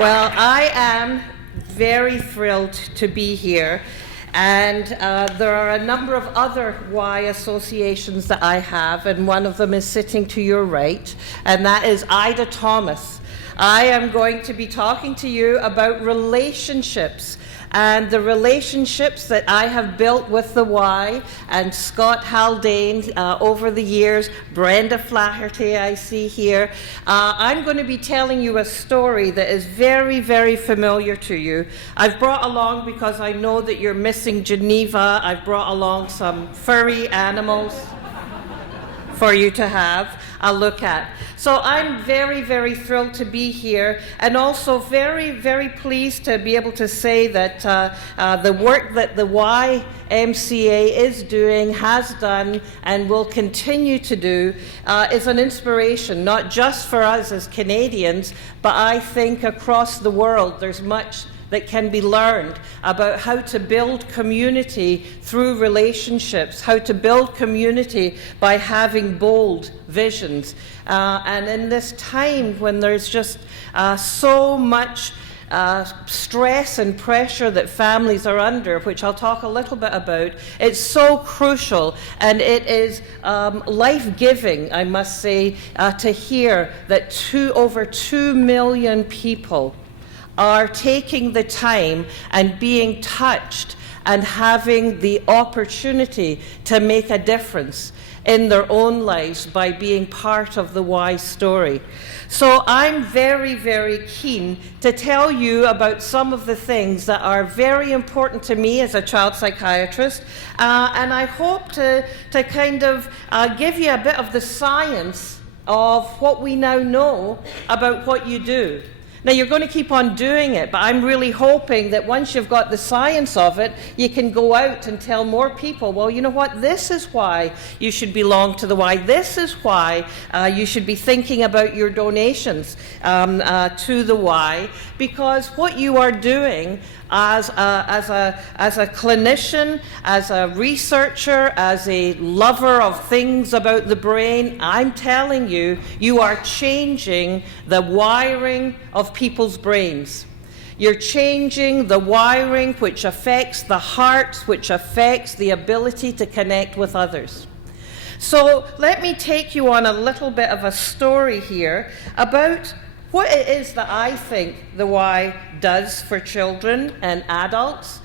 Well, I am very thrilled to be here, and there are a number of other Y associations that I have, and one of them is sitting to your right, and that is Ida Thomas. I am going to be talking to you about relationships and the relationships that I have built with the Y and Scott Haldane over the years, Brenda Flaherty I see here. I'm going to be telling you a story that is very, very familiar to you. I've brought along, because I know that you're missing Geneva, I've brought along some furry animals for you to have a look at. So I'm very, very thrilled to be here, and also very, very pleased to be able to say that the work that the ymca is doing, has done, and will continue to do is an inspiration, not just for us as Canadians, but I think across the world. There's much that can be learned about how to build community through relationships, how to build community by having bold visions. And in this time when there's just so much stress and pressure that families are under, which I'll talk a little bit about, it's so crucial, and it is life-giving, I must say, to hear that over 2 million people are taking the time and being touched and having the opportunity to make a difference in their own lives by being part of the Y story. So I'm very, very keen to tell you about some of the things that are very important to me as a child psychiatrist, and I hope to kind of give you a bit of the science of what we now know about what you do. Now, you're going to keep on doing it, but I'm really hoping that once you've got the science of it, you can go out and tell more people, well, you know what, this is why you should belong to the Y. This is why you should be thinking about your donations to the Y, because what you are doing as a clinician, as a researcher, as a lover of things about the brain, I'm telling you, you are changing the wiring of people's brains. You're changing the wiring which affects the heart, which affects the ability to connect with others. So let me take you on a little bit of a story here about what it is that I think the Y does for children and adults.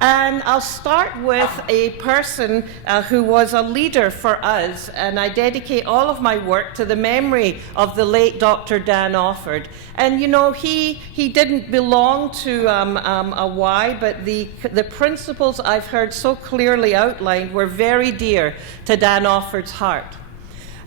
And I'll start with a person who was a leader for us, and I dedicate all of my work to the memory of the late Dr. Dan Offord. And you know, he didn't belong to a Y, but the principles I've heard so clearly outlined were very dear to Dan Offord's heart.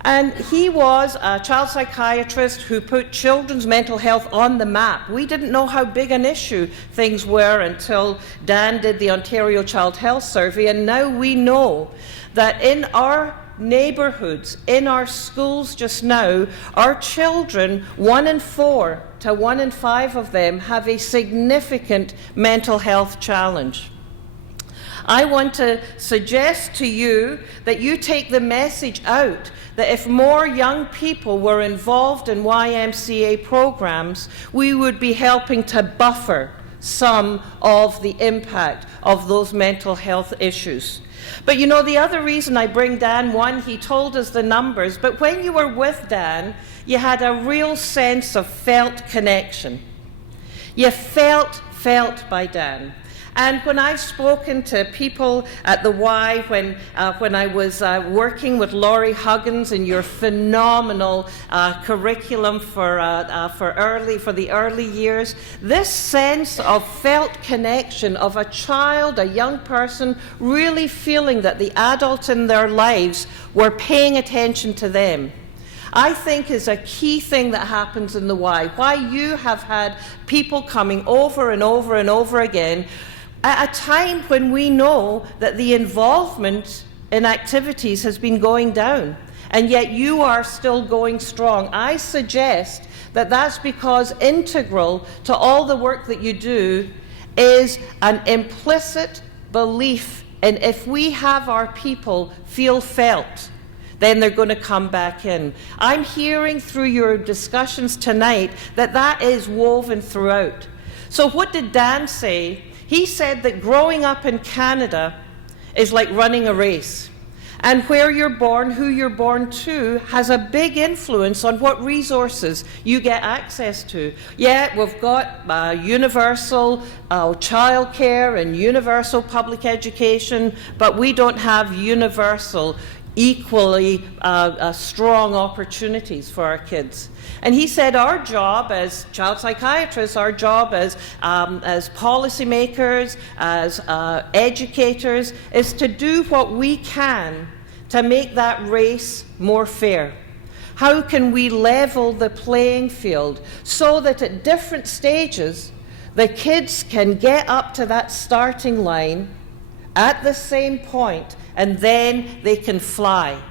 And he was a child psychiatrist who put children's mental health on the map. We didn't know how big an issue things were until Dan did the Ontario Child Health Survey, and now we know that in our neighbourhoods, in our schools just now, our children, 1 in 4 to 1 in 5 of them, have a significant mental health challenge. I want to suggest to you that you take the message out that if more young people were involved in YMCA programs, we would be helping to buffer some of the impact of those mental health issues. But you know, the other reason I bring Dan, one, he told us the numbers, but when you were with Dan, you had a real sense of felt connection. You felt by Dan. And when I've spoken to people at the Y, when I was working with Laurie Huggins in your phenomenal curriculum for the early years, this sense of felt connection of a child, a young person, really feeling that the adults in their lives were paying attention to them, I think is a key thing that happens in the Y. Why you have had people coming over and over and over again at a time when we know that the involvement in activities has been going down, and yet you are still going strong. I suggest that that's because integral to all the work that you do is an implicit belief in if we have our people feel felt, then they're going to come back in. I'm hearing through your discussions tonight that that is woven throughout. So what did Dan say? He said that growing up in Canada is like running a race. And where you're born, who you're born to, has a big influence on what resources you get access to. Yeah, we've got universal childcare and universal public education, but we don't have universal, equally strong opportunities for our kids. And he said our job as child psychiatrists, our job as policymakers, as educators, is to do what we can to make that race more fair. How can we level the playing field so that at different stages the kids can get up to that starting line at the same point, and then they can fly?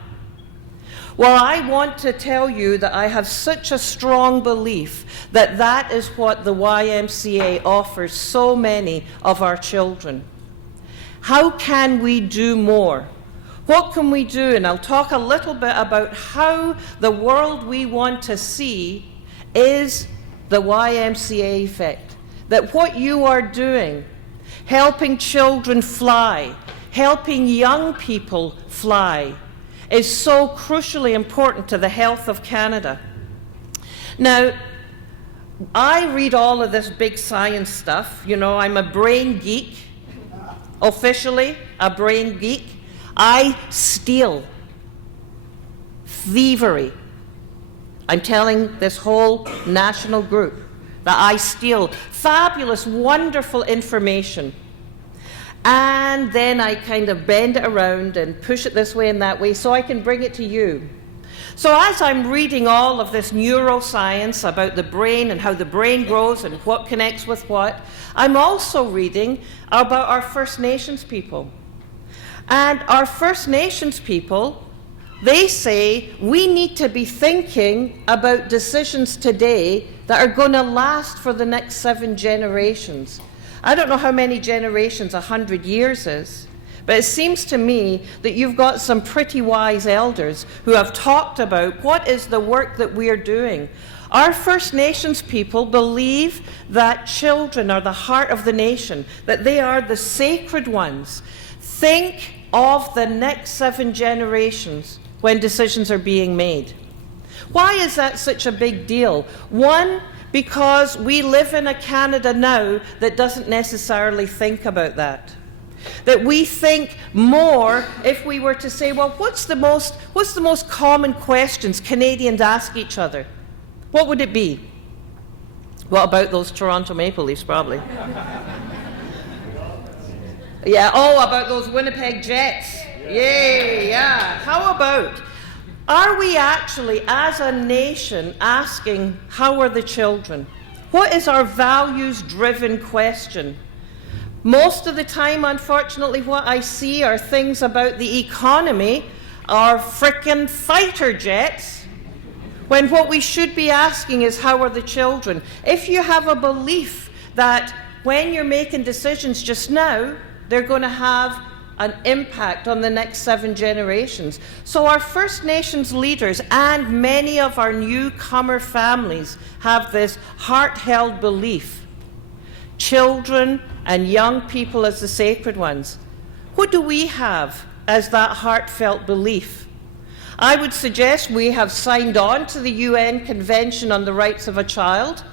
Well, I want to tell you that I have such a strong belief that that is what the YMCA offers so many of our children. How can we do more? What can we do? And I'll talk a little bit about how the world we want to see is the YMCA effect. That what you are doing, helping children fly, helping young people fly, is so crucially important to the health of Canada. Now, I read all of this big science stuff. You know, I'm a brain geek, officially a brain geek. I steal. Thievery. I'm telling this whole national group that I steal fabulous, wonderful information. And then I kind of bend it around and push it this way and that way so I can bring it to you. So as I'm reading all of this neuroscience about the brain and how the brain grows and what connects with what, I'm also reading about our First Nations people. And our First Nations people, they say we need to be thinking about decisions today that are going to last for the next 7 generations. I don't know how many generations 100 years is, but it seems to me that you've got some pretty wise elders who have talked about what is the work that we are doing. Our First Nations people believe that children are the heart of the nation, that they are the sacred ones. Think of the next 7 generations when decisions are being made. Why is that such a big deal? One, because we live in a Canada now that doesn't necessarily think about that. That we think more if we were to say, well, what's the most common questions Canadians ask each other? What would it be? What about those Toronto Maple Leafs, probably? Yeah, oh, about those Winnipeg Jets. Yay, yeah. How about, are we actually, as a nation, asking, how are the children? What is our values-driven question? Most of the time, unfortunately, what I see are things about the economy, our frickin' fighter jets, when what we should be asking is, how are the children? If you have a belief that when you're making decisions just now, they're going to have an impact on the next 7 generations. So our First Nations leaders and many of our newcomer families have this heart-held belief. Children and young people as the sacred ones. What do we have as that heartfelt belief? I would suggest we have signed on to the UN Convention on the Rights of a Child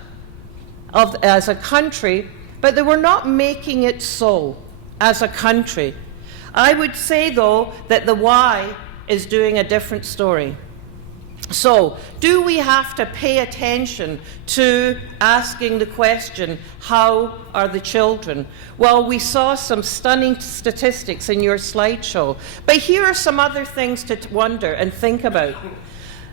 as a country, but that we're not making it so as a country. I would say, though, that the Y is doing a different story. So, do we have to pay attention to asking the question, how are the children? Well, we saw some stunning statistics in your slideshow, but here are some other things to wonder and think about.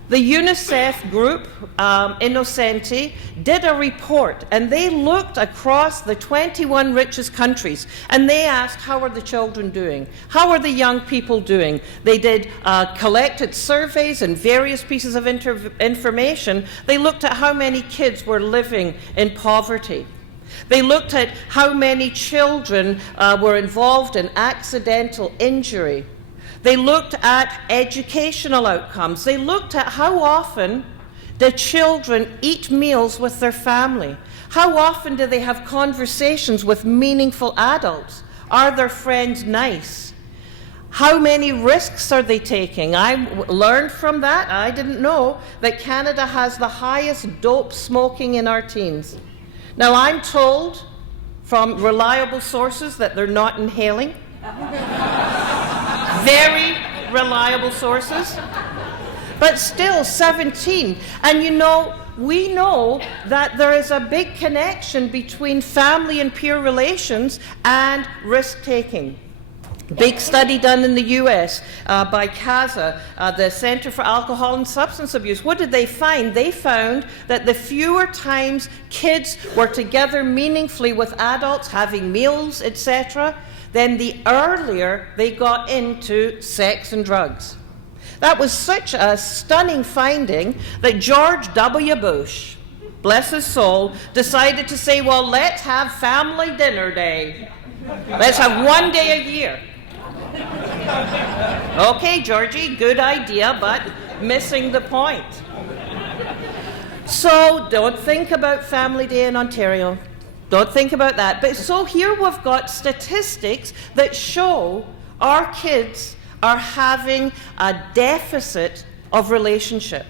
The UNICEF group, Innocenti, did a report, and they looked across the 21 richest countries, and they asked, how are the children doing? How are the young people doing? They did collected surveys and various pieces of information. They looked at how many kids were living in poverty. They looked at how many children were involved in accidental injury. They looked at educational outcomes. They looked at how often do children eat meals with their family. How often do they have conversations with meaningful adults? Are their friends nice? How many risks are they taking? I learned from that, I didn't know, that Canada has the highest dope smoking in our teens. Now, I'm told from reliable sources that they're not inhaling. Very reliable sources. But still, 17. And you know, we know that there is a big connection between family and peer relations and risk-taking. Big study done in the US by CASA, the Center for Alcohol and Substance Abuse. What did they find? They found that the fewer times kids were together meaningfully with adults, having meals, etc., then the earlier they got into sex and drugs. That was such a stunning finding that George W. Bush, bless his soul, decided to say, well, let's have family dinner day. Let's have one day a year. Okay, Georgie, good idea, but missing the point. So don't think about Family Day in Ontario. Don't think about that. But so here we've got statistics that show our kids are having a deficit of relationship.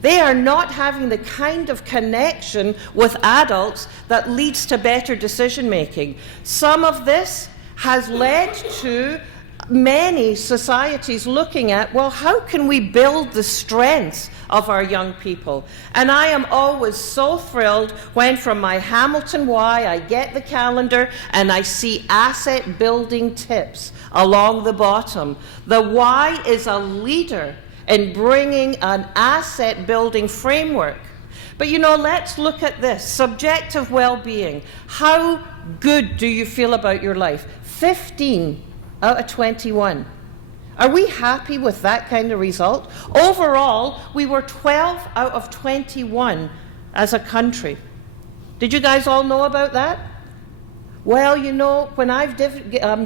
They are not having the kind of connection with adults that leads to better decision making. Some of this has led to many societies looking at, well, how can we build the strengths of our young people? And I am always so thrilled when from my Hamilton Y I get the calendar and I see asset building tips along the bottom. The Y is a leader in bringing an asset building framework. But you know, let's look at this. Subjective well-being. How good do you feel about your life? 15 out of 21. Are we happy with that kind of result? Overall, we were 12 out of 21 as a country. Did you guys all know about that? Well, you know, when I've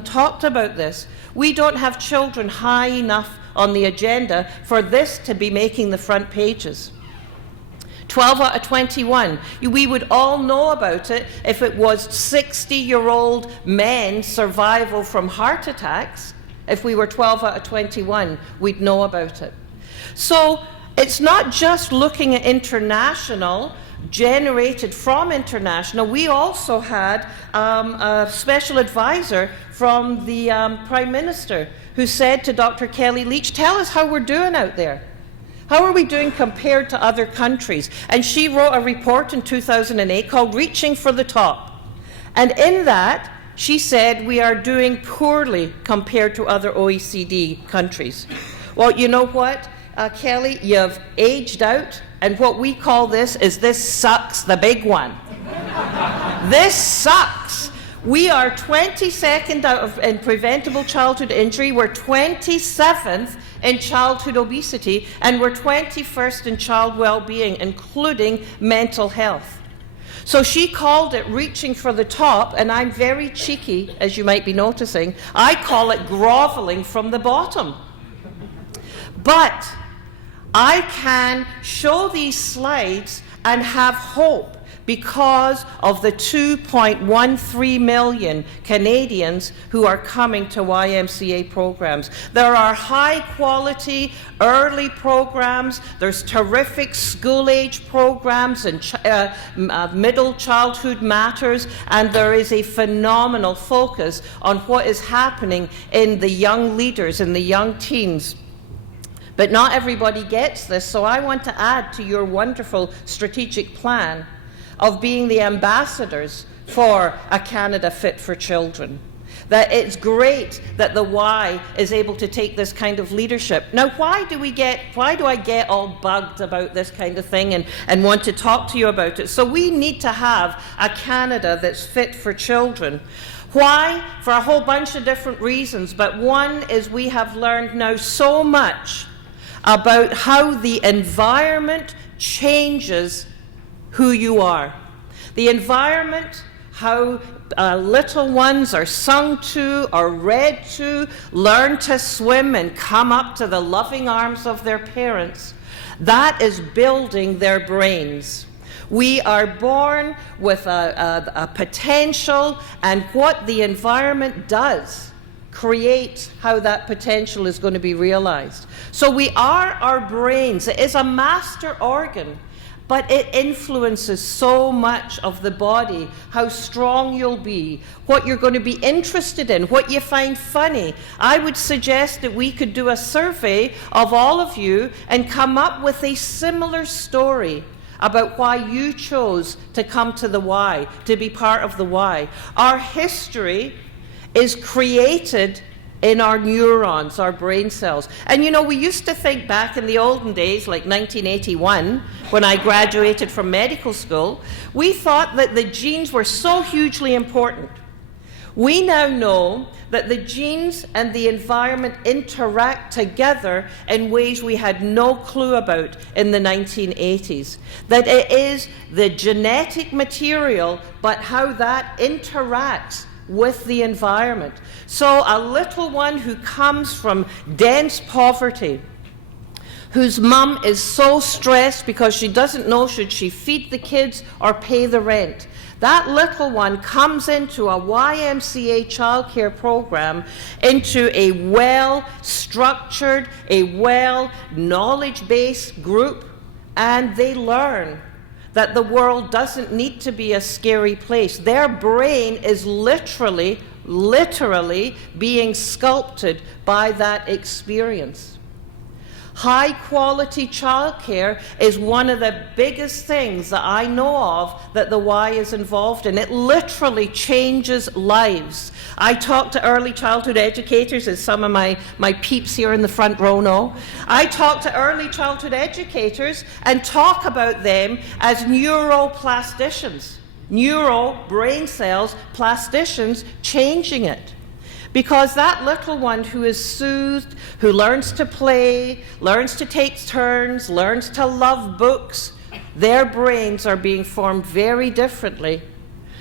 talked about this, we don't have children high enough on the agenda for this to be making the front pages. 12 out of 21. We would all know about it if it was 60-year-old men's survival from heart attacks. If we were 12 out of 21, we'd know about it. So it's not just looking at international, generated from international. We also had a special advisor from the Prime Minister who said to Dr. Kelly Leach, tell us how we're doing out there. How are we doing compared to other countries? And she wrote a report in 2008 called Reaching for the Top. And in that, she said we are doing poorly compared to other OECD countries. Well, you know what, Kelly? You've aged out, and what we call this is this sucks, the big one. This sucks. We are 22nd out in preventable childhood injury. We're 27th in childhood obesity, and we're 21st in child well-being, including mental health. So she called it reaching for the top, and I'm very cheeky, as you might be noticing. I call it groveling from the bottom. But I can show these slides and have hope because of the 2.13 million Canadians who are coming to YMCA programs. There are high-quality early programs, there's terrific school-age programs and middle childhood matters, and there is a phenomenal focus on what is happening in the young leaders, in the young teens. But not everybody gets this, so I want to add to your wonderful strategic plan of being the ambassadors for a Canada Fit for Children. That it's great that the Y is able to take this kind of leadership. Now, why do I get all bugged about this kind of thing and want to talk to you about it? So we need to have a Canada that's fit for children. Why? For a whole bunch of different reasons, but one is we have learned now so much about how the environment changes who you are. The environment, how little ones are sung to or read to, learn to swim and come up to the loving arms of their parents, that is building their brains. We are born with a potential, and what the environment does create how that potential is going to be realized. So we are our brains. It is a master organ, but it influences so much of the body, how strong you'll be, what you're going to be interested in, what you find funny. I would suggest that we could do a survey of all of you and come up with a similar story about why you chose to come to the Y, to be part of the Y. Our history is created in our neurons, our brain cells. And you know, we used to think back in the olden days, like 1981, when I graduated from medical school, we thought that the genes were so hugely important. We now know that the genes and the environment interact together in ways we had no clue about in the 1980s. That it is the genetic material, but how that interacts with the environment. So a little one who comes from dense poverty, whose mum is so stressed because she doesn't know should she feed the kids or pay the rent, that little one comes into a YMCA childcare program, into a well-structured, a well-knowledge-based group, and they learn that the world doesn't need to be a scary place. Their brain is literally being sculpted by that experience. High quality childcare is one of the biggest things that I know of that the Y is involved in. It literally changes lives. I talk to early childhood educators, as some of my peeps here in the front row know. I talk to early childhood educators and talk about them as neuroplasticians. Neuro, brain cells, plasticians, changing it. Because that little one who is soothed, who learns to play, learns to take turns, learns to love books, their brains are being formed very differently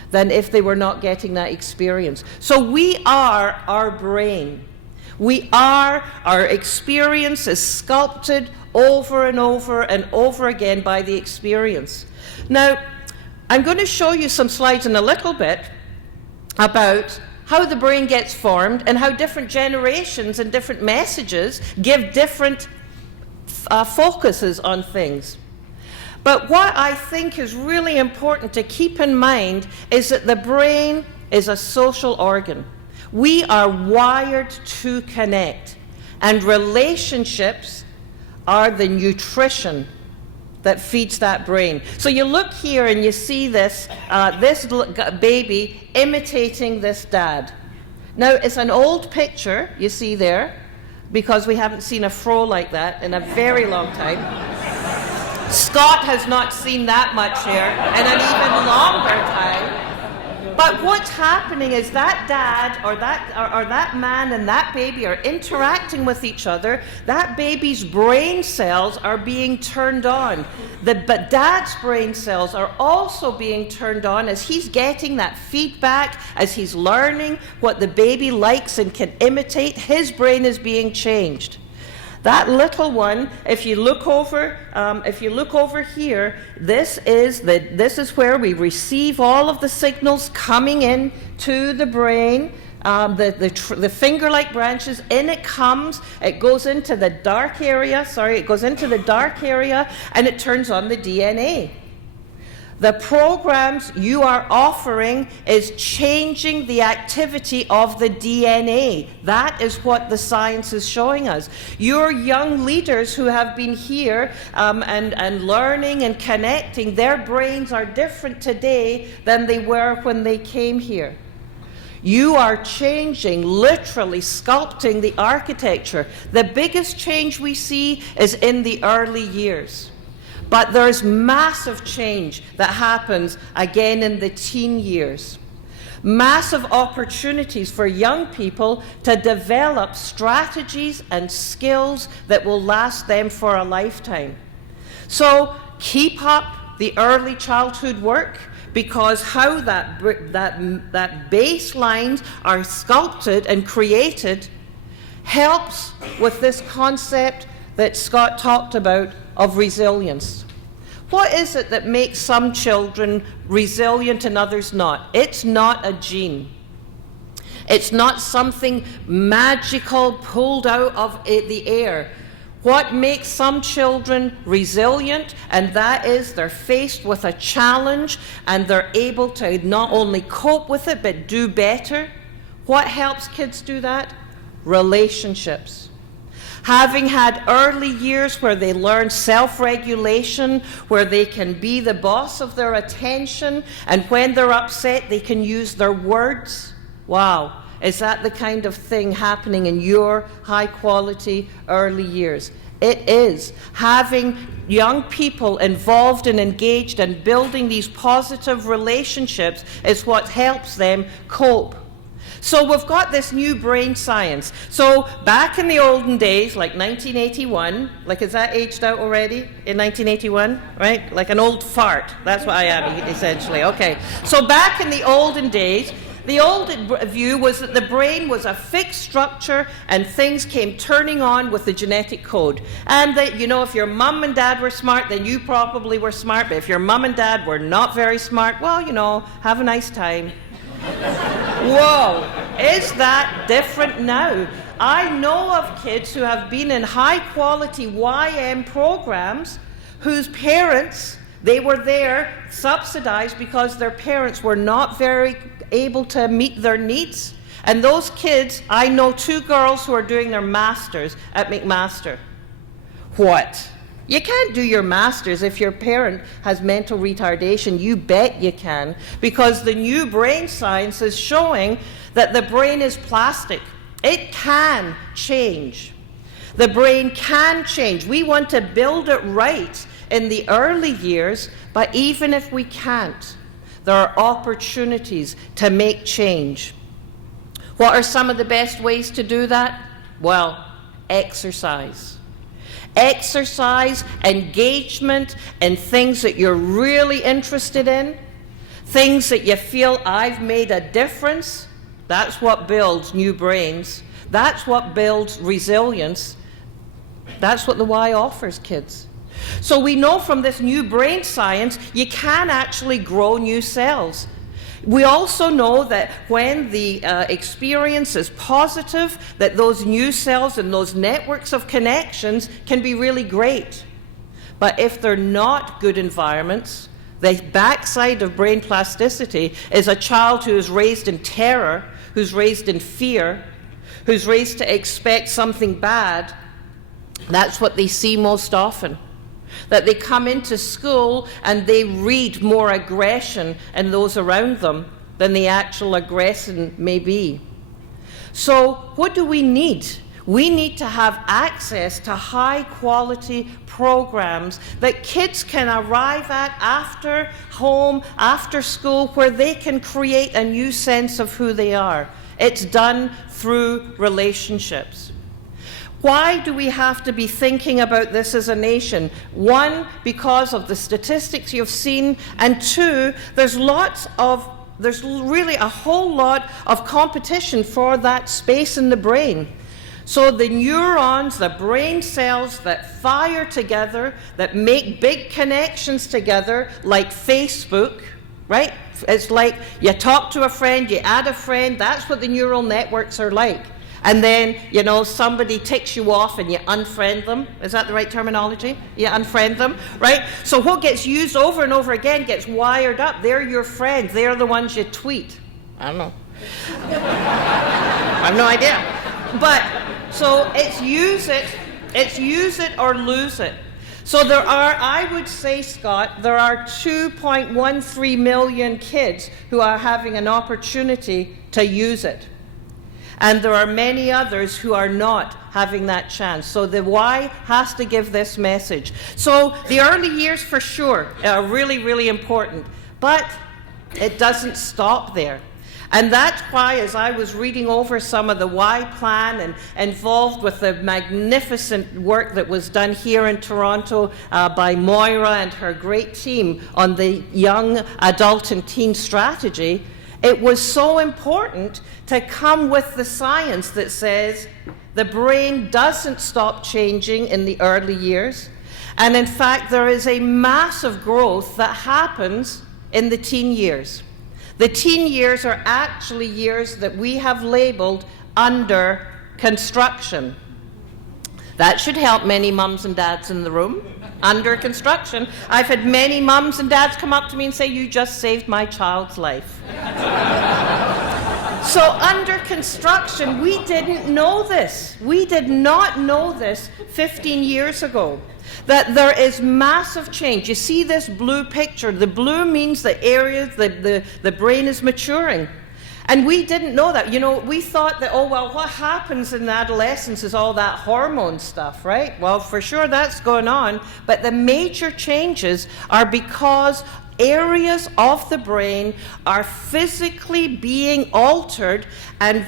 than if they were not getting that experience. So we are our brain. Our experience is sculpted over and over and over again by the experience. Now, I'm going to show you some slides in a little bit about how the brain gets formed and how different generations and different messages give different focuses on things. But what I think is really important to keep in mind is that the brain is a social organ. We are wired to connect, and relationships are the nutrition that feeds that brain. So you look here and you see this baby imitating this dad. Now, it's an old picture you see there, because we haven't seen a fro like that in a very long time. Scott has not seen that much hair in an even longer time. But what's happening is that dad or that man and that baby are interacting with each other. That baby's brain cells are being turned on. But dad's brain cells are also being turned on as he's getting that feedback, as he's learning what the baby likes and can imitate. His brain is being changed. That little one, if you look over here, this is where we receive all of the signals coming in to the brain. The finger-like branches, in it comes, it goes into the dark area, and it turns on the DNA. The programs you are offering is changing the activity of the DNA. That is what the science is showing us. Your young leaders who have been here and learning and connecting, their brains are different today than they were when they came here. You are changing, literally sculpting the architecture. The biggest change we see is in the early years. But there's massive change that happens again in the teen years. Massive opportunities for young people to develop strategies and skills that will last them for a lifetime. So keep up the early childhood work, because how that baselines are sculpted and created helps with this concept that Scott talked about of resilience. What is it that makes some children resilient and others not? It's not a gene. It's not something magical pulled out of the air. What makes some children resilient, and that is they're faced with a challenge and they're able to not only cope with it but do better. What helps kids do that? Relationships. Having had early years where they learn self-regulation, where they can be the boss of their attention, and when they're upset they can use their words. Wow. Is that the kind of thing happening in your high-quality early years? It is. Having young people involved and engaged and building these positive relationships is what helps them cope. So we've got this new brain science. So back in the olden days, like 1981, like is that aged out already in 1981, right? Like an old fart. That's what I am, essentially. Okay. So back in the olden days, the old view was that the brain was a fixed structure and things came turning on with the genetic code. And that, you know, if your mum and dad were smart, then you probably were smart. But if your mum and dad were not very smart, well, you know, have a nice time. Whoa, is that different now? I know of kids who have been in high-quality YM programs whose parents, they were there subsidized because their parents were not very able to meet their needs. And those kids, I know 2 girls who are doing their masters at McMaster. What? You can't do your masters if your parent has mental retardation. You bet you can, because the new brain science is showing that the brain is plastic. It can change. The brain can change. We want to build it right in the early years, but even if we can't, there are opportunities to make change. What are some of the best ways to do that? Well, exercise. Exercise, engagement in things that you're really interested in, things that you feel I've made a difference. That's what builds new brains. That's what builds resilience. That's what the Y offers kids. So we know from this new brain science, you can actually grow new cells. We also know that when the experience is positive, that those new cells and those networks of connections can be really great. But if they're not good environments, the backside of brain plasticity is a child who is raised in terror, who's raised in fear, who's raised to expect something bad. That's what they see most often. That they come into school and they read more aggression in those around them than the actual aggression may be. So what do we need? We need to have access to high-quality programs that kids can arrive at after home, after school, where they can create a new sense of who they are. It's done through relationships. Why do we have to be thinking about this as a nation? 1, because of the statistics you've seen, and 2, there's really a whole lot of competition for that space in the brain. So the neurons, the brain cells that fire together, that make big connections together, like Facebook, right? It's like you talk to a friend, you add a friend, that's what the neural networks are like. And then, you know, somebody ticks you off and you unfriend them. Is that the right terminology? You unfriend them, right? So what gets used over and over again gets wired up. They're your friends. They're the ones you tweet. I don't know. I have no idea. But, so it's use it or lose it. So there are, I would say, Scott, there are 2.13 million kids who are having an opportunity to use it. And there are many others who are not having that chance. So the Y has to give this message. So the early years, for sure, are really, really important. But it doesn't stop there. And that's why, as I was reading over some of the Y plan and involved with the magnificent work that was done here in Toronto by Moira and her great team on the young adult and teen strategy, it was so important to come with the science that says the brain doesn't stop changing in the early years. And in fact, there is a massive growth that happens in the teen years. The teen years are actually years that we have labeled under construction. That should help many mums and dads in the room. Under construction. I've had many mums and dads come up to me and say, "You just saved my child's life." So under construction, we didn't know this. We did not know this 15 years ago, that there is massive change. You see this blue picture. The blue means the area the brain is maturing. And we didn't know that. You know, we thought that, oh, well, what happens in adolescence is all that hormone stuff, right? Well, for sure that's going on. But the major changes are because areas of the brain are physically being altered and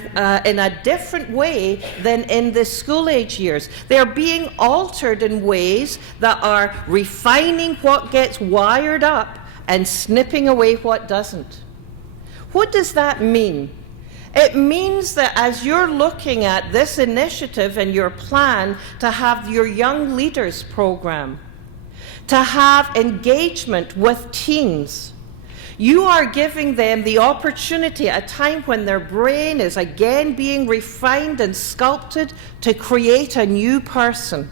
in a different way than in the school age years. They're being altered in ways that are refining what gets wired up and snipping away what doesn't. What does that mean? It means that as you're looking at this initiative and your plan to have your Young Leaders program, to have engagement with teens, you are giving them the opportunity at a time when their brain is again being refined and sculpted to create a new person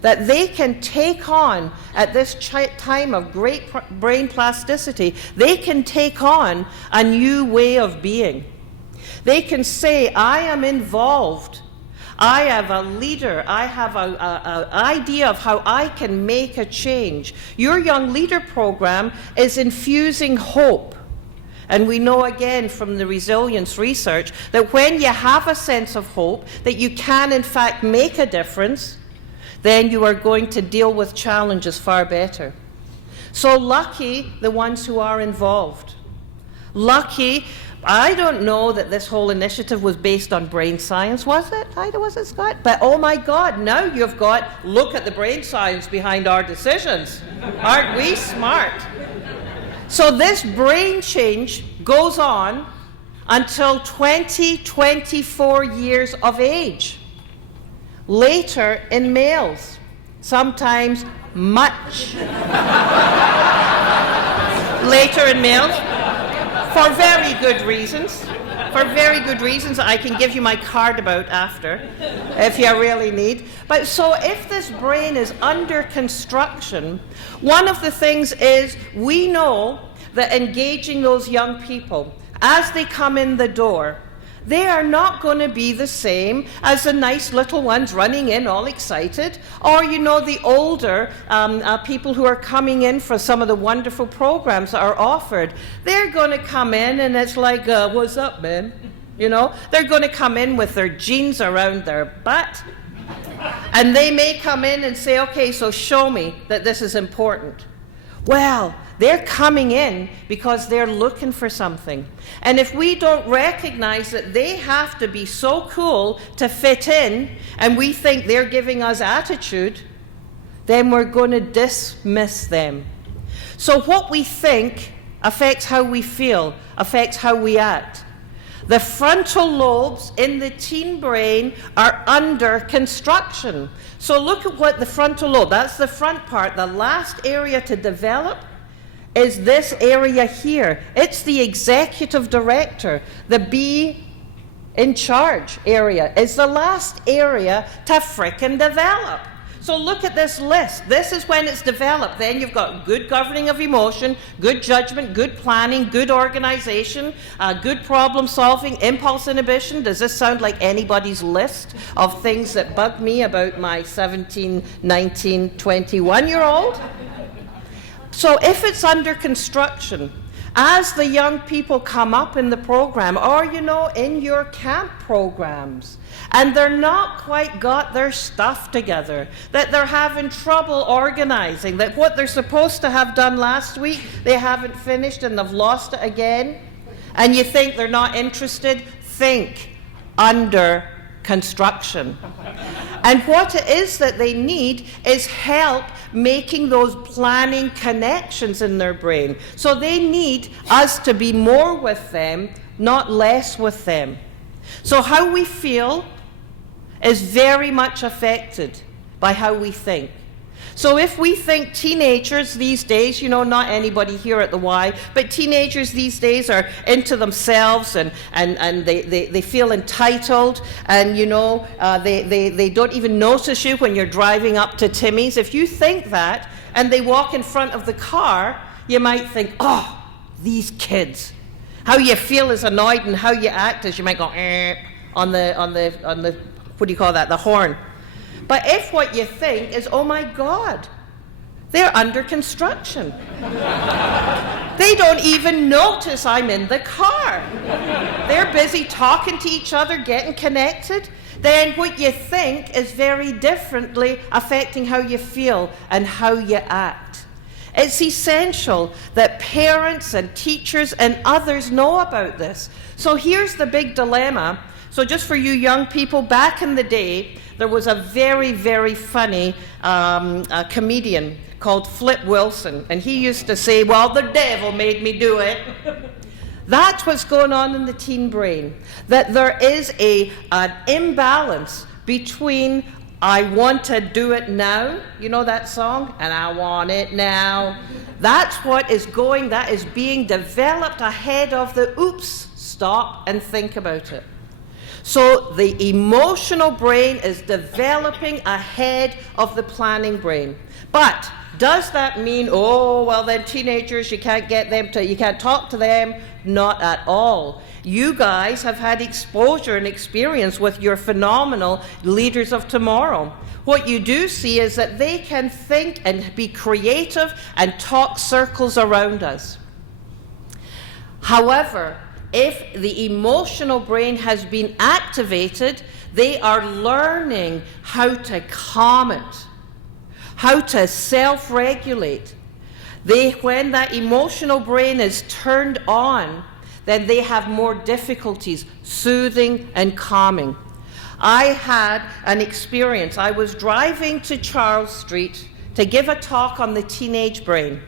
that they can take on at this time of great brain plasticity. They can take on a new way of being. They can say, I am involved. I have a leader. I have an idea of how I can make a change. Your Young Leader program is infusing hope. And we know again from the resilience research that when you have a sense of hope that you can in fact make a difference, then you are going to deal with challenges far better. So lucky the ones who are involved. Lucky, I don't know that this whole initiative was based on brain science, was it? Was it, Scott? But oh my God, now you've got, look at the brain science behind our decisions. Aren't we smart? So this brain change goes on until 24 years of age. Later in males, sometimes much later in males, for very good reasons. For very good reasons I can give you my card about after, if you really need. But so if this brain is under construction, one of the things is we know that engaging those young people as they come in the door, they are not going to be the same as the nice little ones running in all excited, or, you know, the older people who are coming in for some of the wonderful programs that are offered. They're going to come in and it's like, what's up, man? You know, they're going to come in with their jeans around their butt, and they may come in and say, okay, so show me that this is important. Well, they're coming in because they're looking for something. And if we don't recognize that they have to be so cool to fit in, and we think they're giving us attitude, then we're going to dismiss them. So what we think affects how we feel, affects how we act. The frontal lobes in the teen brain are under construction. So look at what the frontal lobe, that's the front part, the last area to develop is this area here. It's the executive director, the be in charge area is the last area to frickin' develop. So look at this list. This is when it's developed. Then you've got good governing of emotion, good judgment, good planning, good organization, good problem solving, impulse inhibition. Does this sound like anybody's list of things that bug me about my 17, 19, 21-year-old? So if it's under construction, as the young people come up in the program, or, you know, in your camp programs, and they're not quite got their stuff together, that they're having trouble organizing, that what they're supposed to have done last week, they haven't finished and they've lost it again, And you think they're not interested? Think under construction. And what it is that they need is help making those planning connections in their brain. So they need us to be more with them, not less with them. So how we feel is very much affected by how we think. So if we think teenagers these days, you know, not anybody here at the Y, but teenagers these days are into themselves and they feel entitled, and, you know, they don't even notice you when you're driving up to Timmy's. If you think that and they walk in front of the car, you might think, oh, these kids. How you feel is annoyed, and how you act is you might go on the what do you call that, the horn. But if what you think is, oh my God, they're under construction. They don't even notice I'm in the car. They're busy talking to each other, getting connected. Then what you think is very differently affecting how you feel and how you act. It's essential that parents and teachers and others know about this. So here's the big dilemma. So just for you young people, back in the day, there was a very, very funny comedian called Flip Wilson, and he used to say, well, the devil made me do it. That's what's going on in the teen brain, that there is an imbalance between I want to do it now, you know that song, and I want it now. That's what is going, that is being developed ahead of the oops, stop and think about it. So the emotional brain is developing ahead of the planning brain. But does that mean, oh, well then teenagers, you can't get them to, you can't talk to them? Not at all. You guys have had exposure and experience with your phenomenal leaders of tomorrow. What you do see is that they can think and be creative and talk circles around us. However, if the emotional brain has been activated, they are learning how to calm it, how to self-regulate. When that emotional brain is turned on, then they have more difficulties soothing and calming. I had an experience. I was driving to Charles Street to give a talk on the teenage brain.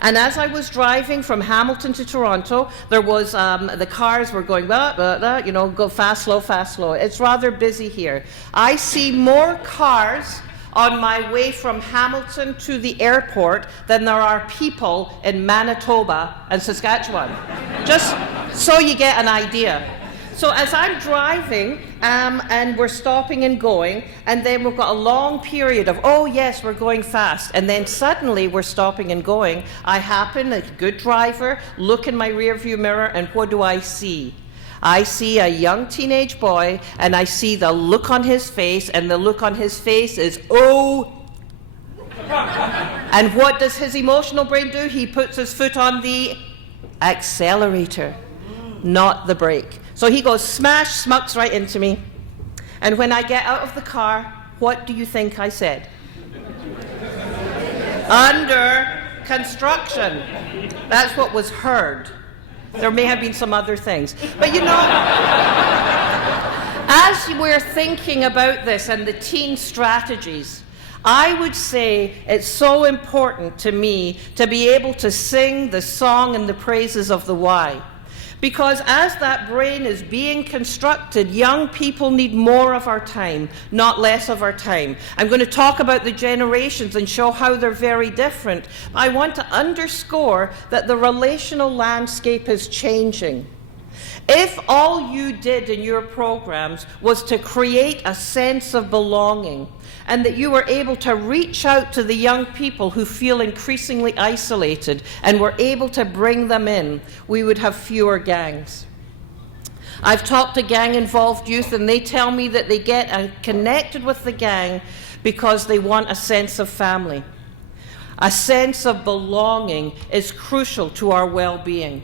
And as I was driving from Hamilton to Toronto, there was, the cars were going, you know, go fast, slow, fast, slow. It's rather busy here. I see more cars on my way from Hamilton to the airport than there are people in Manitoba and Saskatchewan. Just so you get an idea. So as I'm driving, and we're stopping and going, and then we've got a long period of, oh yes, we're going fast, and then suddenly we're stopping and going, I happen, a good driver, look in my rearview mirror, and what do I see? I see a young teenage boy, and I see the look on his face, and the look on his face is, oh. And what does his emotional brain do? He puts his foot on the accelerator, not the brake. So he goes smash, smucks right into me. And when I get out of the car, what do you think I said? Under construction. That's what was heard. There may have been some other things. But you know, as we're thinking about this and the teen strategies, I would say it's so important to me to be able to sing the song and the praises of the why. Because as that brain is being constructed, young people need more of our time, not less of our time. I'm going to talk about the generations and show how they're very different. I want to underscore that the relational landscape is changing. If all you did in your programs was to create a sense of belonging, and that you were able to reach out to the young people who feel increasingly isolated and were able to bring them in, we would have fewer gangs. I've talked to gang-involved youth, and they tell me that they get connected with the gang because they want a sense of family. A sense of belonging is crucial to our well-being.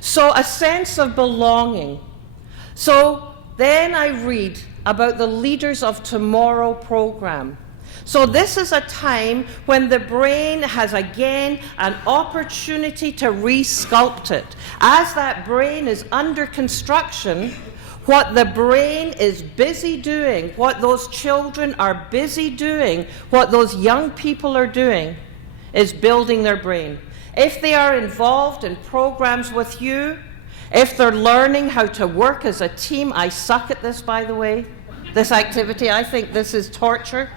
So a sense of belonging. So then I read about the Leaders of Tomorrow program. So this is a time when the brain has again an opportunity to re-sculpt it. As that brain is under construction, what the brain is busy doing, what those children are busy doing, what those young people are doing, is building their brain. If they are involved in programs with you, if they're learning how to work as a team, I suck at this, by the way, this activity, I think this is torture.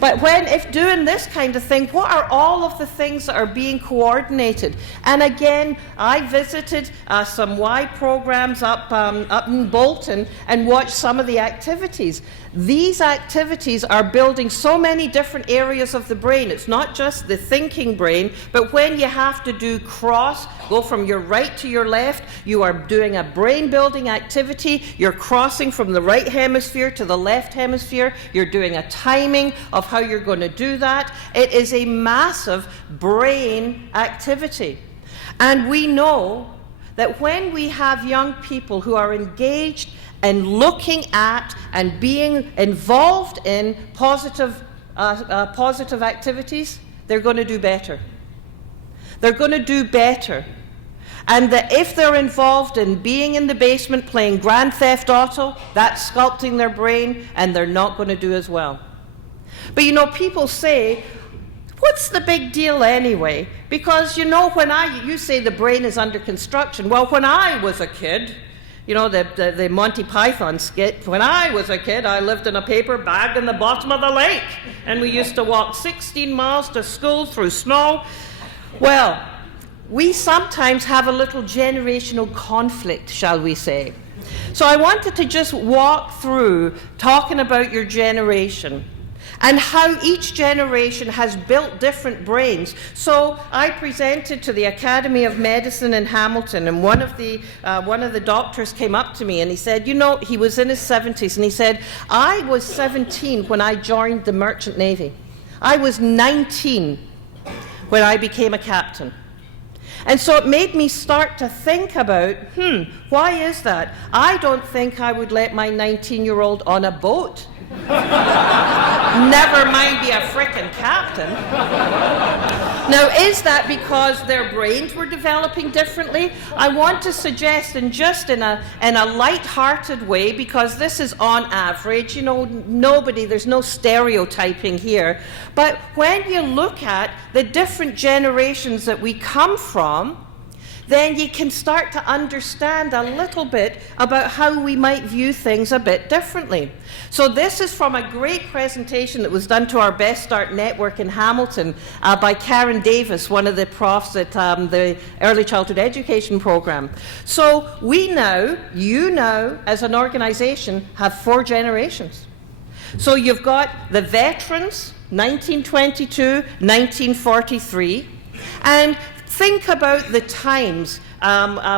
But if doing this kind of thing, what are all of the things that are being coordinated? And again, I visited some Y programs up in Bolton and watched some of the activities. These activities are building so many different areas of the brain. It's not just the thinking brain, but when you have to do go from your right to your left, you are doing a brain-building activity. You're crossing from the right hemisphere to the left hemisphere. You're doing a timing of how you're going to do that. It is a massive brain activity. And we know that when we have young people who are engaged in looking at and being involved in positive activities, they're going to do better. They're going to do better. And that if they're involved in being in the basement playing Grand Theft Auto, that's sculpting their brain, and they're not going to do as well. But you know, people say, what's the big deal anyway? Because you know, you say the brain is under construction. Well, when I was a kid, you know, the Monty Python skit, when I was a kid, I lived in a paper bag in the bottom of the lake, and we used to walk 16 miles to school through snow. Well, we sometimes have a little generational conflict, shall we say. So I wanted to just walk through talking about your generation and how each generation has built different brains. So I presented to the Academy of Medicine in Hamilton, and one of the doctors came up to me and he said, you know, he was in his 70s, and he said, I was 17 when I joined the Merchant Navy. I was 19 when I became a captain. And so it made me start to think about, why is that? I don't think I would let my 19-year-old on a boat. Never mind be a frickin' captain. Now, is that because their brains were developing differently? I want to suggest, and just in a light-hearted way, because this is on average, you know, there's no stereotyping here, but when you look at the different generations that we come from, then you can start to understand a little bit about how we might view things a bit differently. So this is from a great presentation that was done to our Best Start Network in Hamilton by Karen Davis, one of the profs at the Early Childhood Education Program. So you now, as an organization, have 4 generations. So you've got the veterans, 1922, 1943, and think about the times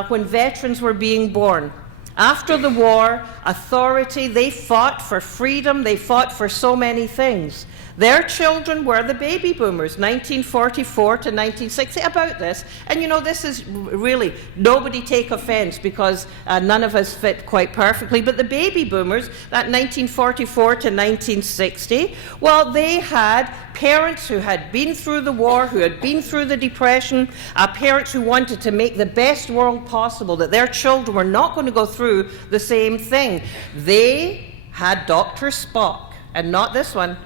when veterans were being born. After the war, authority, they fought for freedom, they fought for so many things. Their children were the baby boomers, 1944 to 1960, about this. And you know, this is really, nobody take offense because none of us fit quite perfectly, but the baby boomers, that 1944 to 1960, well, they had parents who had been through the war, who had been through the Depression, parents who wanted to make the best world possible, that their children were not going to go through the same thing. They had Dr. Spock, and not this one.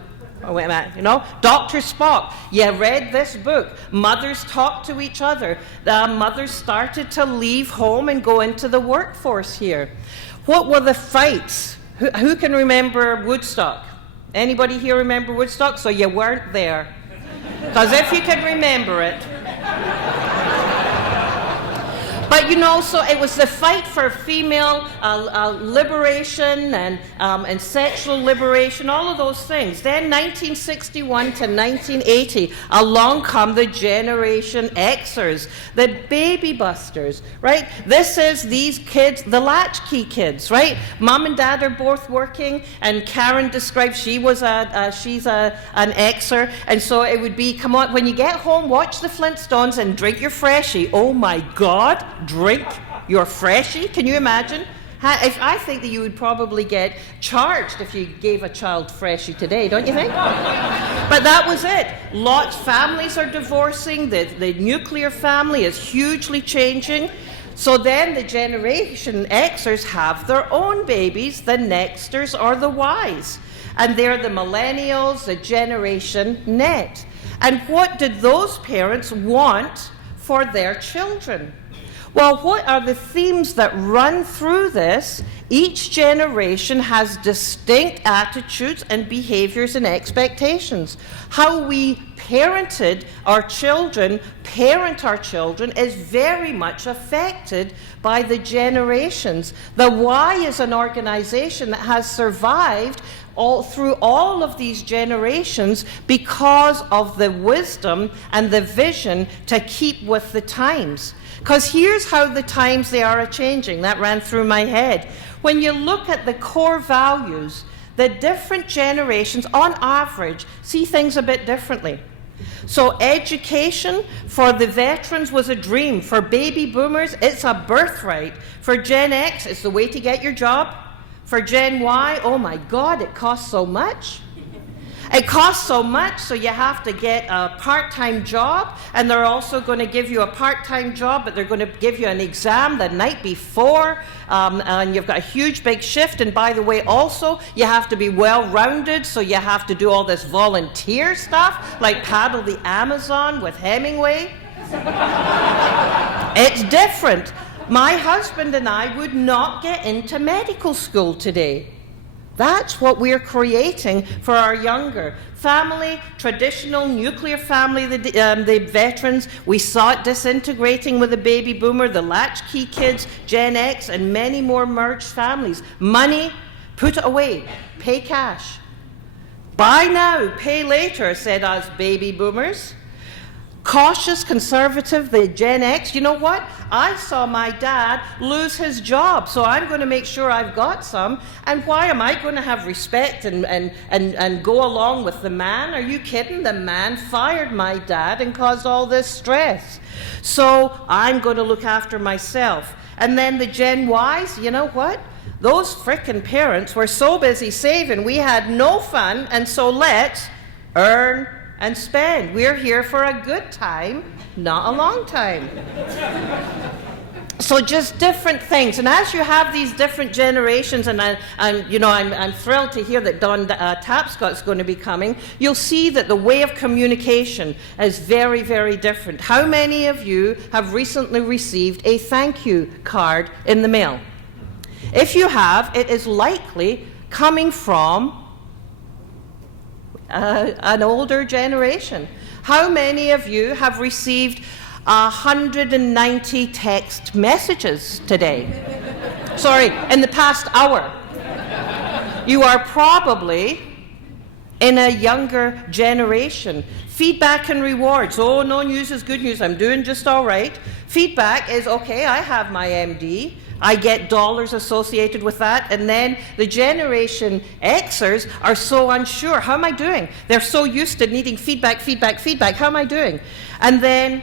Oh, wait a minute, you know, Dr. Spock. You read this book. Mothers talk to each other. Mothers started to leave home and go into the workforce here. What were the fights? Who can remember Woodstock? Anybody here remember Woodstock? So you weren't there. Because if you can remember it. But you know, so it was the fight for female liberation and sexual liberation, all of those things. Then 1961 to 1980, along come the Generation Xers, the baby busters, right? This is these kids, the latchkey kids, right? Mom and Dad are both working, and Karen described she's an Xer, and so it would be, come on, when you get home, watch the Flintstones and drink your Freshie. Oh my God. Drink your Freshie? Can you imagine? I think that you would probably get charged if you gave a child Freshie today, don't you think? But that was it. Families are divorcing. The nuclear family is hugely changing. So then the Generation Xers have their own babies, the Nexters or the Ys. And they're the millennials, the Generation Net. And what did those parents want for their children? Well, what are the themes that run through this? Each generation has distinct attitudes and behaviors and expectations. How we parent our children is very much affected by the generations. The Y is an organization that has survived through all of these generations because of the wisdom and the vision to keep with the times. Because here's how the times they are changing. That ran through my head. When you look at the core values, the different generations, on average, see things a bit differently. So education for the veterans was a dream. For baby boomers, it's a birthright. For Gen X, it's the way to get your job. For Gen Y, oh my God, it costs so much. It costs so much, so you have to get a part-time job, and they're also going to give you a part-time job, but they're going to give you an exam the night before, and you've got a huge big shift. And by the way, also, you have to be well-rounded, so you have to do all this volunteer stuff, like paddle the Amazon with Hemingway. It's different. My husband and I would not get into medical school today. That's what we're creating for our younger family, traditional nuclear family, the veterans. We saw it disintegrating with the baby boomer, the latchkey kids, Gen X, and many more merged families. Money, put it away, pay cash. Buy now, pay later, said us baby boomers. Cautious, conservative, the Gen X, you know what? I saw my dad lose his job, so I'm going to make sure I've got some. And why am I going to have respect and go along with the man? Are you kidding? The man fired my dad and caused all this stress. So I'm going to look after myself. And then the Gen Ys, you know what? Those frickin' parents were so busy saving, we had no fun, and so let's earn and spend. We're here for a good time, not a long time. So just different things. And as you have these different generations, and I'm thrilled to hear that Don Tapscott's going to be coming, you'll see that the way of communication is very, very different. How many of you have recently received a thank you card in the mail? If you have, it is likely coming from an older generation. How many of you have received 190 text messages today? Sorry, in the past hour. You are probably in a younger generation. Feedback and rewards. Oh, no news is good news. I'm doing just all right. Feedback is, okay, I have my MD. I get dollars associated with that. And then the Generation Xers are so unsure. How am I doing? They're so used to needing feedback. How am I doing? And then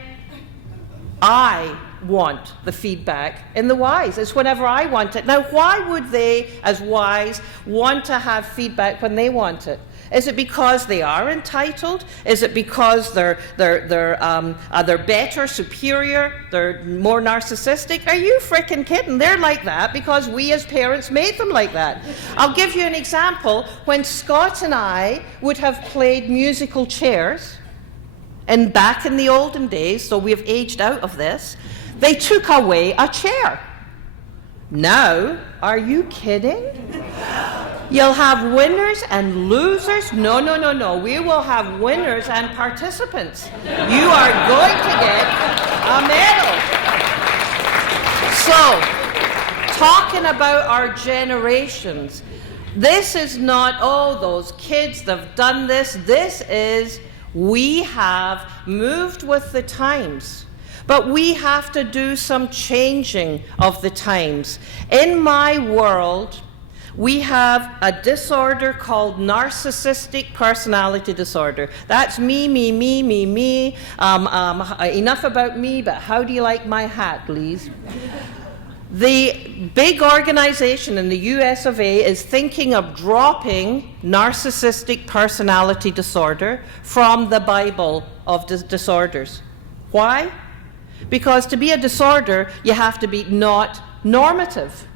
I want the feedback in the Ys. It's whenever I want it. Now, why would they, as Ys, want to have feedback when they want it? Is it because they are entitled? Is it because they're better, superior, they're more narcissistic? Are you frickin' kidding? They're like that because we as parents made them like that. I'll give you an example. When Scott and I would have played musical chairs, and back in the olden days, so we've aged out of this, they took away a chair. Now, are you kidding? You'll have winners and losers. No. We will have winners and participants. You are going to get a medal. So, talking about our generations, this is not, oh, those kids, they've done this. This is, we have moved with the times. But we have to do some changing of the times. In my world, we have a disorder called narcissistic personality disorder. That's me. Enough about me, but how do you like my hat, Lise? The big organization in the US of A is thinking of dropping narcissistic personality disorder from the Bible of disorders. Why? Because to be a disorder, you have to be not normative.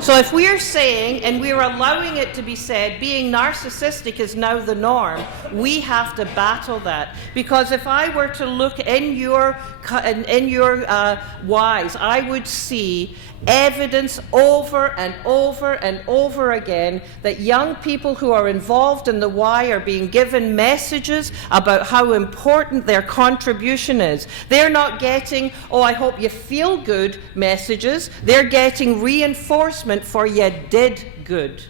So if we're saying, and we're allowing it to be said, being narcissistic is now the norm, we have to battle that. Because if I were to look in your whys, I would see evidence over and over and over again that young people who are involved in the why are being given messages about how important their contribution is. They're not getting, oh, I hope you feel good messages. They're getting reinforcement for you did good.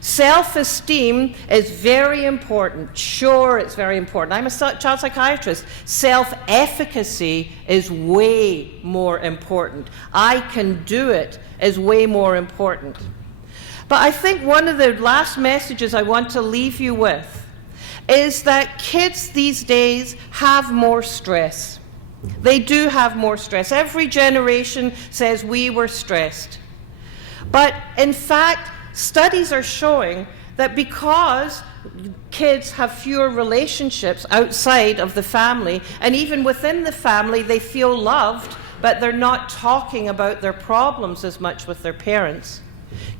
Self-esteem is very important. Sure, it's very important. I'm a child psychiatrist. Self-efficacy is way more important. I can do it is way more important. But I think one of the last messages I want to leave you with is that kids these days have more stress. They do have more stress. Every generation says we were stressed. But in fact, studies are showing that because kids have fewer relationships outside of the family, and even within the family they feel loved, but they're not talking about their problems as much with their parents.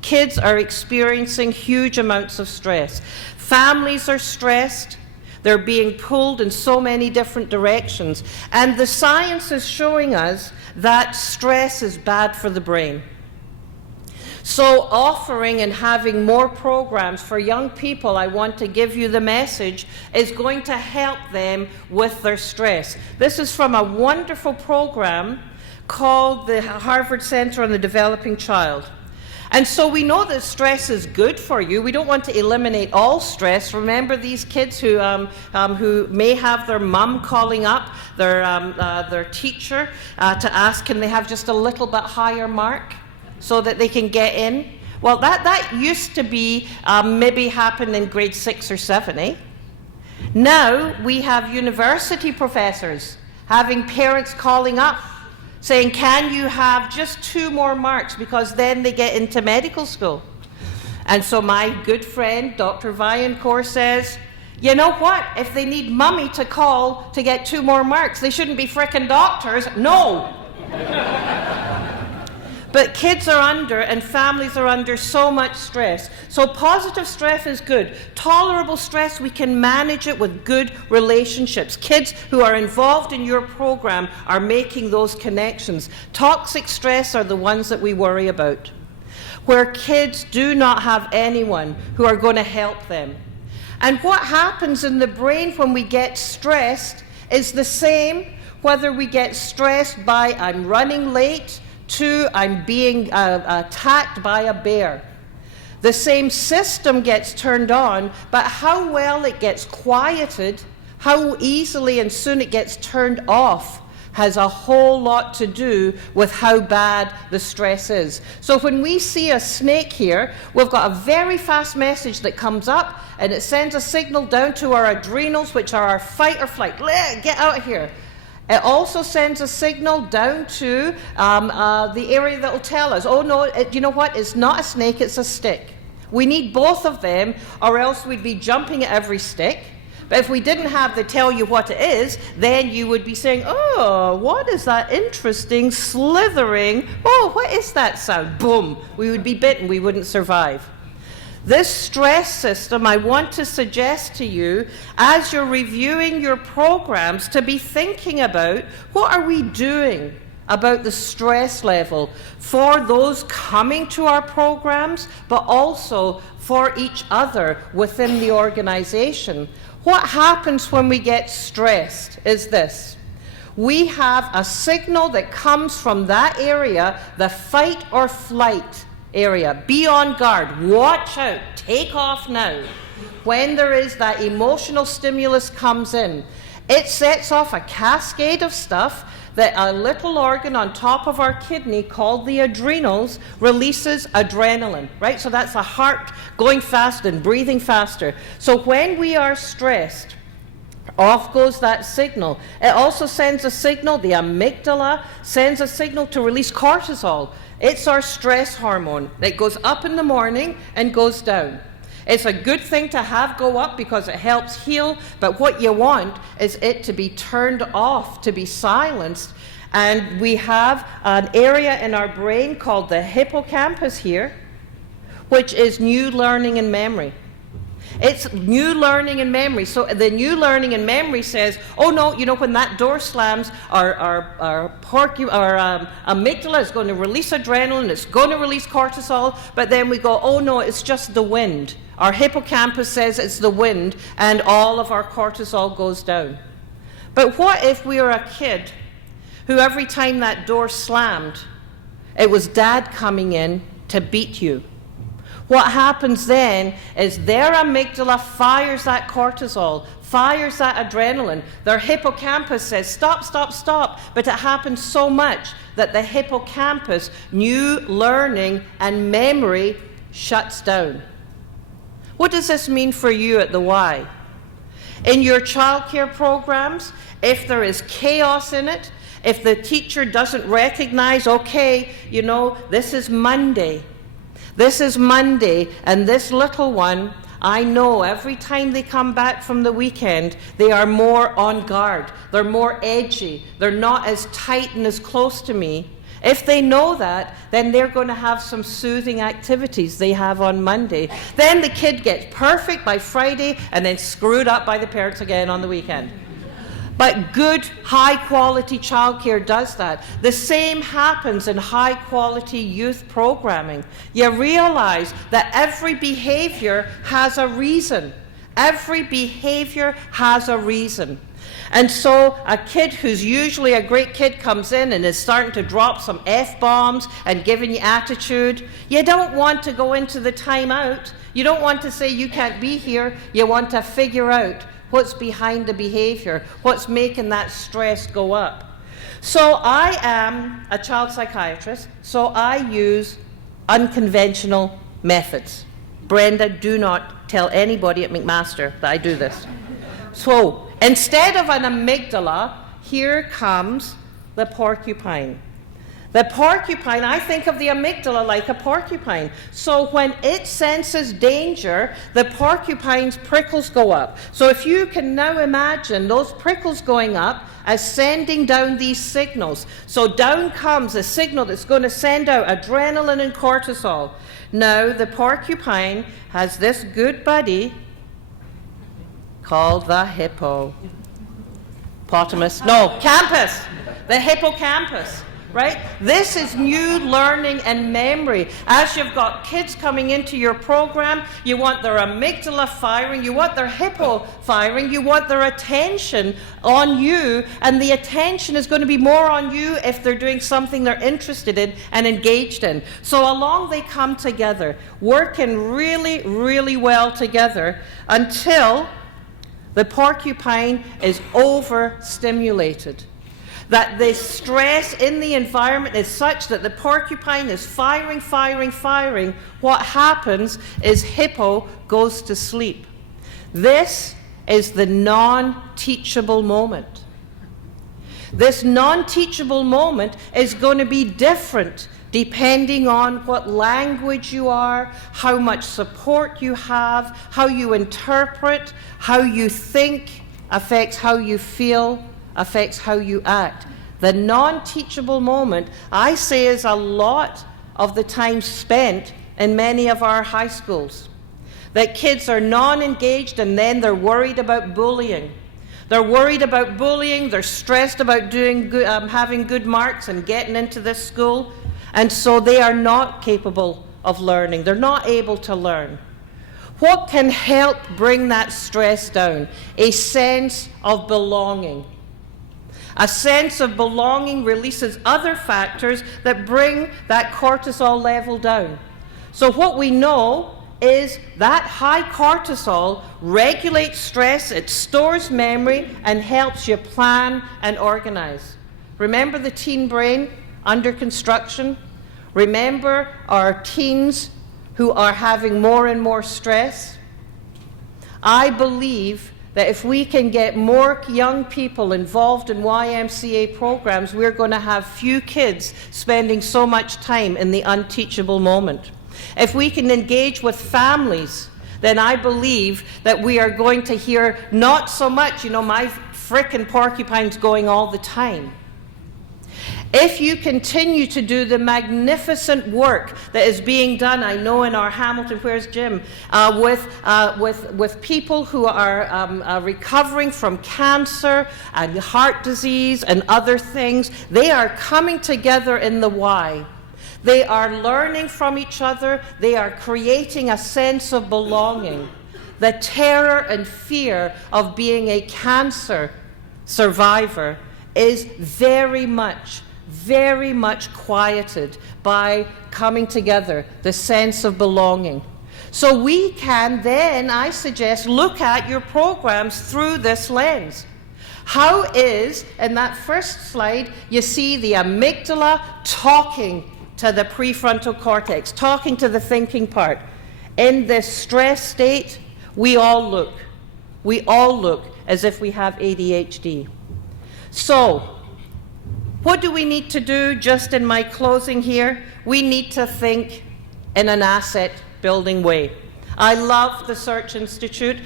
Kids are experiencing huge amounts of stress. Families are stressed. They're being pulled in so many different directions. And the science is showing us that stress is bad for the brain. So offering and having more programs for young people, I want to give you the message, is going to help them with their stress. This is from a wonderful program called the Harvard Center on the Developing Child. And so we know that stress is good for you. We don't want to eliminate all stress. Remember these kids who may have their mum calling up their teacher to ask, can they have just a little bit higher mark so that they can get in? Well, that used to be maybe happen in grade 6 or 7, eh? Now we have university professors having parents calling up saying, can you have just 2 more marks, because then they get into medical school. And so my good friend, Dr. Vaillancourt, says, you know what? If they need mummy to call to get 2 more marks, they shouldn't be frickin' doctors. No! But kids are under, and families are under, so much stress. So positive stress is good. Tolerable stress, we can manage it with good relationships. Kids who are involved in your program are making those connections. Toxic stress are the ones that we worry about, where kids do not have anyone who are going to help them. And what happens in the brain when we get stressed is the same whether we get stressed by I'm running late, to I'm being attacked by a bear. The same system gets turned on, but how well it gets quieted, how easily and soon it gets turned off, has a whole lot to do with how bad the stress is. So when we see a snake here, we've got a very fast message that comes up, and it sends a signal down to our adrenals, which are our fight or flight. Get out of here. It also sends a signal down to the area that will tell us, oh no, you know what, it's not a snake, it's a stick. We need both of them, or else we'd be jumping at every stick. But if we didn't have the tell you what it is, then you would be saying, oh, what is that interesting slithering? Oh, what is that sound? Boom, we would be bitten, we wouldn't survive. This stress system, I want to suggest to you, as you're reviewing your programs, to be thinking about what are we doing about the stress level for those coming to our programs, but also for each other within the organization. What happens when we get stressed is this. We have a signal that comes from that area, the fight or flight area. Be on guard, watch out, take off now. When there is that emotional stimulus comes in, it sets off a cascade of stuff that a little organ on top of our kidney called the adrenals releases adrenaline, right? So that's a heart going fast and breathing faster. So when we are stressed, Off goes that signal. It also sends a signal, the amygdala sends a signal to release cortisol. It's our stress hormone. It goes up in the morning and goes down. It's a good thing to have go up because it helps heal, but what you want is it to be turned off, to be silenced. And we have an area in our brain called the hippocampus here, which is new learning and memory. It's new learning and memory. So the new learning and memory says, oh no, you know, when that door slams, our amygdala is going to release adrenaline, it's going to release cortisol, but then we go, oh no, it's just the wind. Our hippocampus says it's the wind, and all of our cortisol goes down. But what if we were a kid who every time that door slammed, it was dad coming in to beat you? What happens then is their amygdala fires that cortisol, fires that adrenaline. Their hippocampus says, stop, stop, stop. But it happens so much that the hippocampus, new learning and memory, shuts down. What does this mean for you at the Y? In your childcare programs, if there is chaos in it, if the teacher doesn't recognize, okay, you know, this is Monday, and this little one, I know every time they come back from the weekend, they are more on guard. They're more edgy. They're not as tight and as close to me. If they know that, then they're going to have some soothing activities they have on Monday. Then the kid gets perfect by Friday and then screwed up by the parents again on the weekend. But good, high-quality childcare does that. The same happens in high-quality youth programming. You realize that every behavior has a reason. Every behavior has a reason. And so a kid who's usually a great kid comes in and is starting to drop some F-bombs and giving you attitude. You don't want to go into the timeout. You don't want to say you can't be here. You want to figure out what's behind the behavior, what's making that stress go up. So I am a child psychiatrist, so I use unconventional methods. Brenda, do not tell anybody at McMaster that I do this. So instead of an amygdala, here comes the porcupine. The porcupine, I think of the amygdala like a porcupine. So when it senses danger, the porcupine's prickles go up. So if you can now imagine those prickles going up as sending down these signals. So down comes a signal that's going to send out adrenaline and cortisol. Now the porcupine has this good buddy called the campus, the hippocampus. Right? This is new learning and memory. As you've got kids coming into your program, you want their amygdala firing, you want their hippo firing, you want their attention on you, and the attention is going to be more on you if they're doing something they're interested in and engaged in. So along they come together, working really, really well together until the porcupine is overstimulated. That the stress in the environment is such that the porcupine is firing. What happens is hippo goes to sleep. This is the non-teachable moment. This non-teachable moment is going to be different depending on what language you are, how much support you have, how you interpret, how you think affects how you feel, affects how you act. The non-teachable moment, I say, is a lot of the time spent in many of our high schools. That kids are non-engaged and then they're worried about bullying. They're worried about bullying, they're stressed about doing good, having good marks and getting into this school, and so they are not capable of learning. They're not able to learn. What can help bring that stress down? A sense of belonging. A sense of belonging releases other factors that bring that cortisol level down. So what we know is that high cortisol regulates stress, it stores memory, and helps you plan and organize. Remember the teen brain under construction? Remember our teens who are having more and more stress? I believe that if we can get more young people involved in YMCA programs, we're going to have few kids spending so much time in the unteachable moment. If we can engage with families, then I believe that we are going to hear not so much, my frickin' porcupine's going all the time. If you continue to do the magnificent work that is being done, I know in our Hamilton, where's Jim, with people who are recovering from cancer and heart disease and other things, they are coming together in the Y. They are learning from each other. They are creating a sense of belonging. The terror and fear of being a cancer survivor is very much quieted by coming together, the sense of belonging. So we can then, I suggest, look at your programs through this lens. How is, in that first slide, you see the amygdala talking to the prefrontal cortex, talking to the thinking part. In this stress state, we all look as if we have ADHD. So, what do we need to do just in my closing here? We need to think in an asset-building way. I love the Search Institute,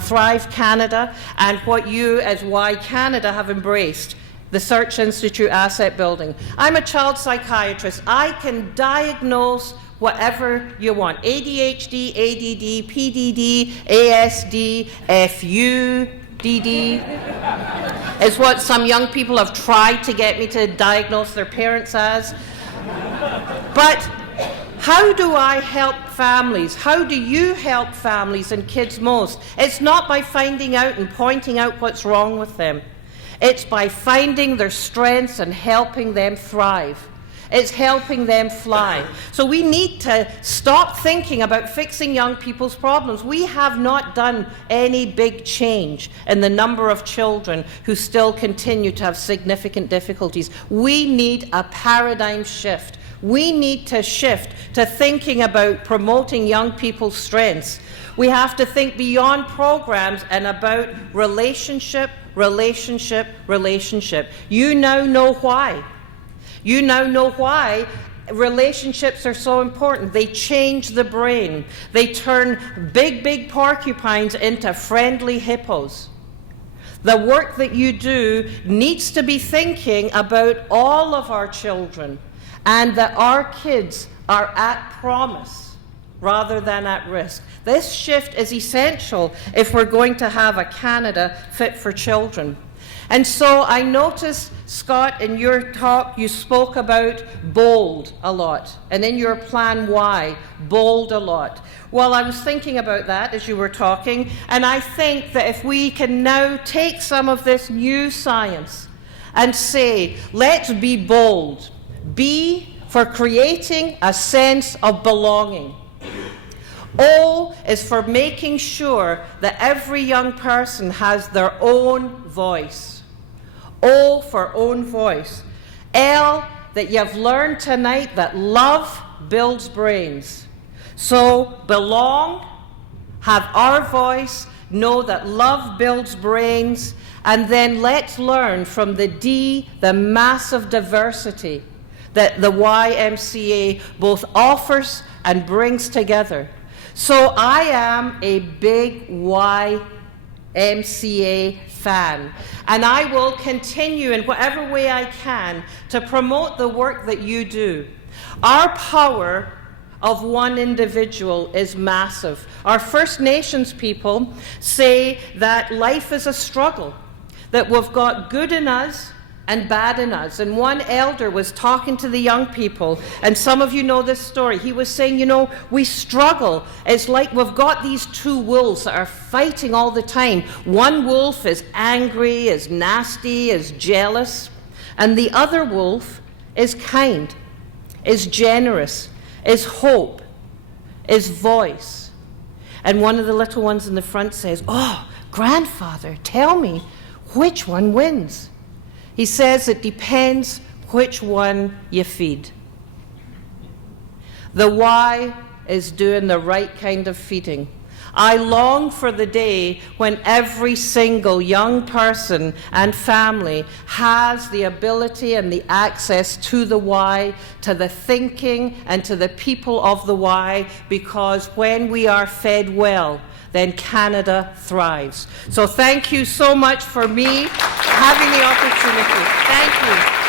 Thrive Canada, and what you as Y Canada have embraced, the Search Institute asset building. I'm a child psychiatrist. I can diagnose whatever you want. ADHD, ADD, PDD, ASD, FU, DD is what some young people have tried to get me to diagnose their parents as. But how do I help families? How do you help families and kids most? It's not by finding out and pointing out what's wrong with them. It's by finding their strengths and helping them thrive. It's helping them fly. So we need to stop thinking about fixing young people's problems. We have not done any big change in the number of children who still continue to have significant difficulties. We need a paradigm shift. We need to shift to thinking about promoting young people's strengths. We have to think beyond programs and about relationship, relationship, relationship. You now know why. You now know why relationships are so important. They change the brain. They turn big porcupines into friendly hippos. The work that you do needs to be thinking about all of our children and that our kids are at promise rather than at risk. This shift is essential if we're going to have a Canada fit for children. And so I noticed, Scott, in your talk, you spoke about bold a lot, and in your plan Y, bold a lot. Well, I was thinking about that as you were talking, and I think that if we can now take some of this new science and say, let's be bold. B for creating a sense of belonging. O is for making sure that every young person has their own voice. O for own voice. L, that you've learned tonight that love builds brains. So belong, have our voice, know that love builds brains, and then let's learn from the D, the massive diversity that the YMCA both offers and brings together. So I am a big YMCA fan, and I will continue in whatever way I can to promote the work that you do. Our power of one individual is massive. Our First Nations people say that life is a struggle, that we've got good in us and bad in us. And one elder was talking to the young people, and some of you know this story. He was saying, we struggle. It's like we've got these two wolves that are fighting all the time. One wolf is angry, is nasty, is jealous, and the other wolf is kind, is generous, is hope, is voice. And one of the little ones in the front says, "Oh, grandfather, tell me, which one wins?" He says it depends which one you feed. The Y is doing the right kind of feeding. I long for the day when every single young person and family has the ability and the access to the Y, to the thinking and to the people of the Y, because when we are fed well, then Canada thrives. So thank you so much for me having the opportunity. Thank you.